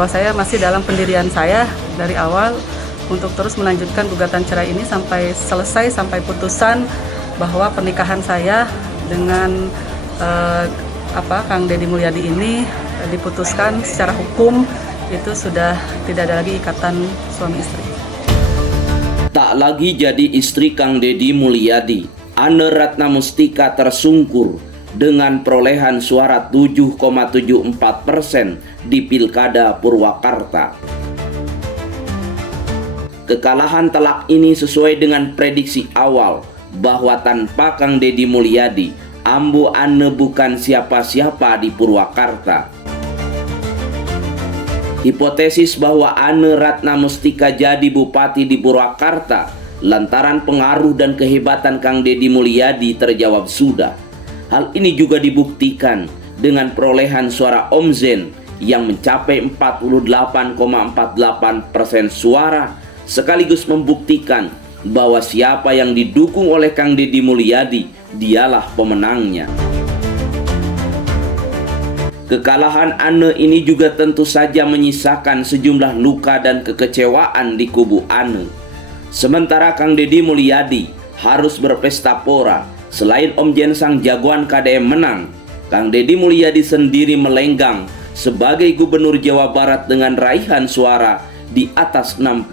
bahwa saya masih dalam pendirian saya dari awal untuk terus melanjutkan gugatan cerai ini sampai selesai, sampai putusan bahwa pernikahan saya dengan Kang Deddy Mulyadi ini diputuskan secara hukum, itu sudah tidak ada lagi ikatan suami istri. Tak lagi jadi istri Kang Deddy Mulyadi, Ane Ratnamustika tersungkur dengan perolehan suara 7,74% di Pilkada Purwakarta. Kekalahan telak ini sesuai dengan prediksi awal bahwa tanpa Kang Deddy Mulyadi, Ambu Ane bukan siapa-siapa di Purwakarta. Hipotesis bahwa Ane Ratnamustika jadi bupati di Purwakarta lantaran pengaruh dan kehebatan Kang Deddy Mulyadi terjawab sudah. Hal ini juga dibuktikan dengan perolehan suara Omzen yang mencapai 48,48% suara, sekaligus membuktikan bahwa siapa yang didukung oleh Kang Deddy Mulyadi dialah pemenangnya. Kekalahan Ane ini juga tentu saja menyisakan sejumlah luka dan kekecewaan di kubu Ane. Sementara Kang Deddy Mulyadi harus berpesta pora, selain Omjen sang jagoan KDM menang, Kang Deddy Mulyadi sendiri melenggang sebagai Gubernur Jawa Barat dengan raihan suara di atas 61%.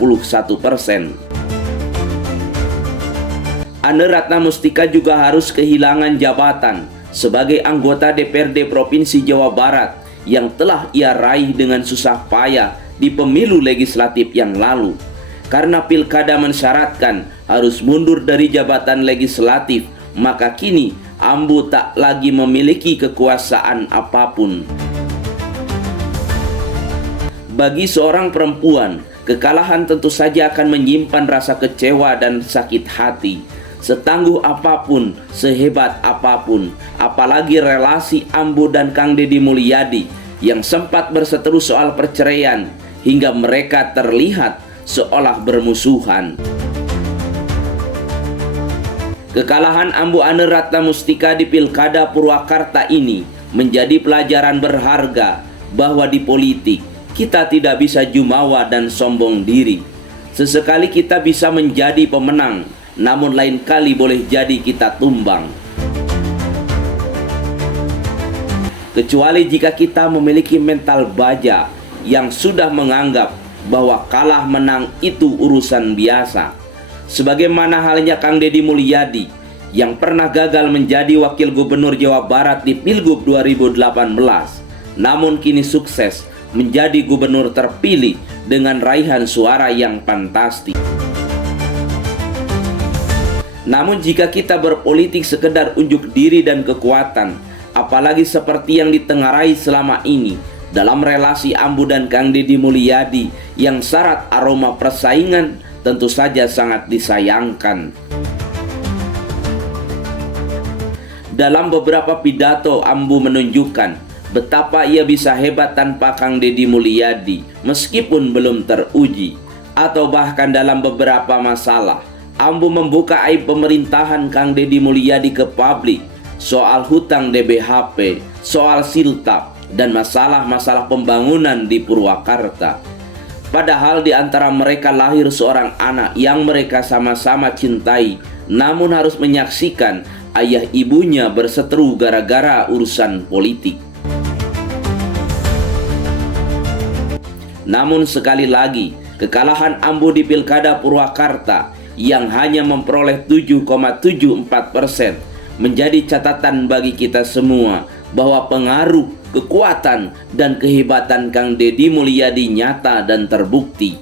Ane Ratnamustika juga harus kehilangan jabatan sebagai anggota DPRD Provinsi Jawa Barat yang telah ia raih dengan susah payah di pemilu legislatif yang lalu. Karena pilkada mensyaratkan harus mundur dari jabatan legislatif, maka kini Ambu tak lagi memiliki kekuasaan apapun. Bagi seorang perempuan, kekalahan tentu saja akan menyimpan rasa kecewa dan sakit hati. Setangguh apapun, sehebat apapun, apalagi relasi Ambu dan Kang Deddy Mulyadi yang sempat berseteru soal perceraian hingga mereka terlihat seolah bermusuhan. Kekalahan Ambu Ane Ratnamustika di Pilkada Purwakarta ini menjadi pelajaran berharga bahwa di politik kita tidak bisa jumawa dan sombong diri. Sesekali kita bisa menjadi pemenang, namun lain kali boleh jadi kita tumbang. Kecuali jika kita memiliki mental baja yang sudah menganggap bahwa kalah menang itu urusan biasa. Sebagaimana halnya Kang Deddy Mulyadi yang pernah gagal menjadi Wakil Gubernur Jawa Barat di Pilgub 2018, namun kini sukses menjadi gubernur terpilih dengan raihan suara yang fantastis. Namun jika kita berpolitik sekedar unjuk diri dan kekuatan, apalagi seperti yang ditengarai selama ini dalam relasi Ambu dan Kang Deddy Mulyadi yang syarat aroma persaingan, tentu saja sangat disayangkan. Dalam beberapa pidato, Ambu menunjukkan betapa ia bisa hebat tanpa Kang Deddy Mulyadi meskipun belum teruji. Atau bahkan dalam beberapa masalah, Ambu membuka aib pemerintahan Kang Deddy Mulyadi ke publik, soal hutang DBHP, soal siltap, dan masalah-masalah pembangunan di Purwakarta. Padahal di antara mereka lahir seorang anak yang mereka sama-sama cintai, namun harus menyaksikan ayah ibunya berseteru gara-gara urusan politik. Namun sekali lagi, kekalahan Ambu di Pilkada Purwakarta yang hanya memperoleh 7,74% menjadi catatan bagi kita semua bahwa pengaruh, kekuatan, dan kehebatan Kang Deddy Mulyadi nyata dan terbukti.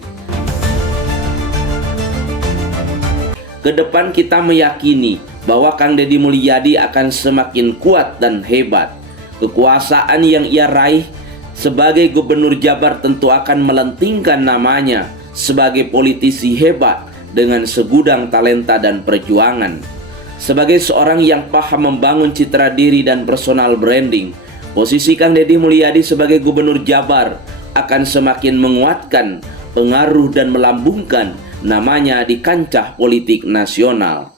Kedepan kita meyakini bahwa Kang Deddy Mulyadi akan semakin kuat dan hebat. Kekuasaan yang ia raih sebagai Gubernur Jabar tentu akan melentingkan namanya sebagai politisi hebat dengan segudang talenta dan perjuangan. Sebagai seorang yang paham membangun citra diri dan personal branding, posisi Kang Deddy Mulyadi sebagai Gubernur Jabar akan semakin menguatkan pengaruh dan melambungkan namanya di kancah politik nasional.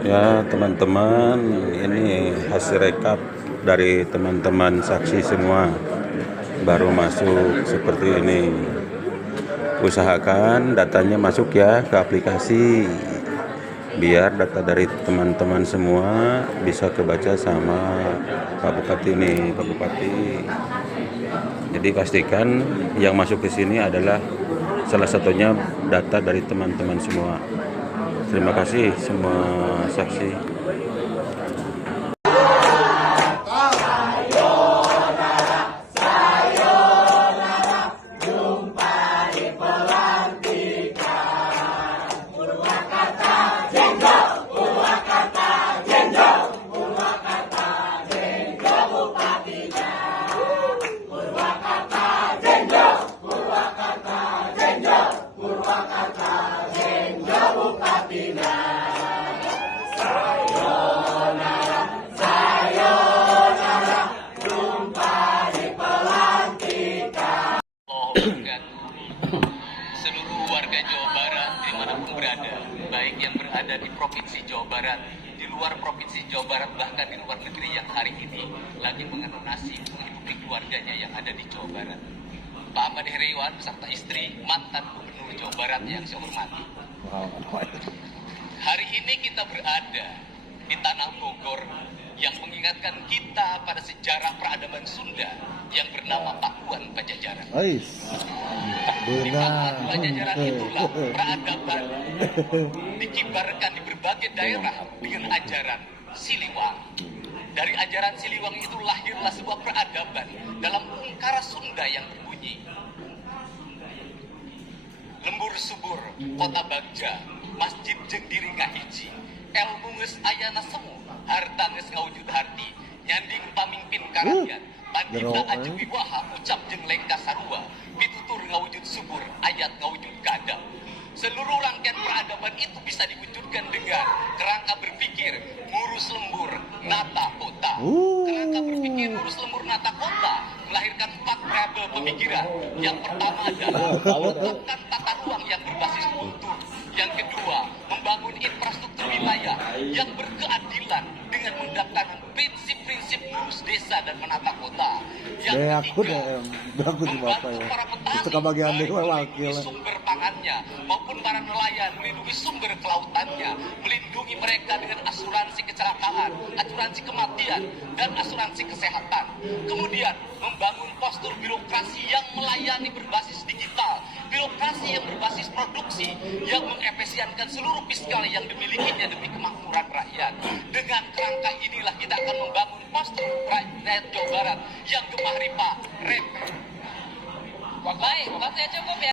Ya teman-teman, ini hasil rekap dari teman-teman saksi semua baru masuk seperti ini. Usahakan datanya masuk ya ke aplikasi, biar data dari teman-teman semua bisa kebaca sama Pak Bupati ini, Pak Bupati. Jadi pastikan yang masuk ke sini adalah salah satunya data dari teman-teman semua. Terima kasih semua saksi. Seluruh warga Jawa Barat dimanapun berada, baik yang berada di Provinsi Jawa Barat, di luar Provinsi Jawa Barat, bahkan di luar negeri yang hari ini lagi mengenal nasib menghidupi keluarganya yang ada di Jawa Barat. Pak Ahmad Heriawan beserta istri, mantan Gubernur Jawa Barat yang saya hormati. Hari ini kita berada di tanah Bogor yang mengingatkan kita pada sejarah peradaban Sunda yang bernama Pakuan Pajajaran. Di Pakuan Pajajaran itulah peradaban dikibarkan di berbagai daerah dengan ajaran Siliwang. Dari ajaran Siliwang itu lahirlah sebuah peradaban dalam ungkara Sunda yang berbunyi Lembur subur, kota Bagja, masjid jeung diri ngahiji, elmu geus ayana semu, harta geus ngawujud harti, nyanding pamimpin karajan, pandita aju wiwaha ucap jeung lengka sarua, pitutur ngawujud subur, ayat ngawujud kadam. Seluruh rangkaian peradaban itu bisa diwujudkan dengan kerangka berpikir ngurus lembur nata kota. Kerangka berpikir ngurus lembur nata kota melahirkan 4 variabel pemikiran. Yang pertama adalah menetapkan tata ruang yang berbasis kultur. Yang kedua, membangun infrastruktur wilayah yang berkeadilan dengan mendaftarkan prinsip-prinsip ngurus desa dan menata kota. Yang ketiga, membantu para petani melindungi sumber pangannya maupun para nelayan melindungi sumber kelautannya, melindungi mereka dengan asuransi kecelakaan, asuransi kematian, dan asuransi kesehatan. Kemudian membangun postur birokrasi yang melayani berbasis digital, birokrasi yang berbasis produksi, yang mengefisienkan seluruh fiskal yang dimilikinya demi kemakmuran rakyat. Dengan kerangka inilah kita akan membangun postur rakyat Jawa Barat yang gemah ripah, rep. Baik, waktunya cukup ya.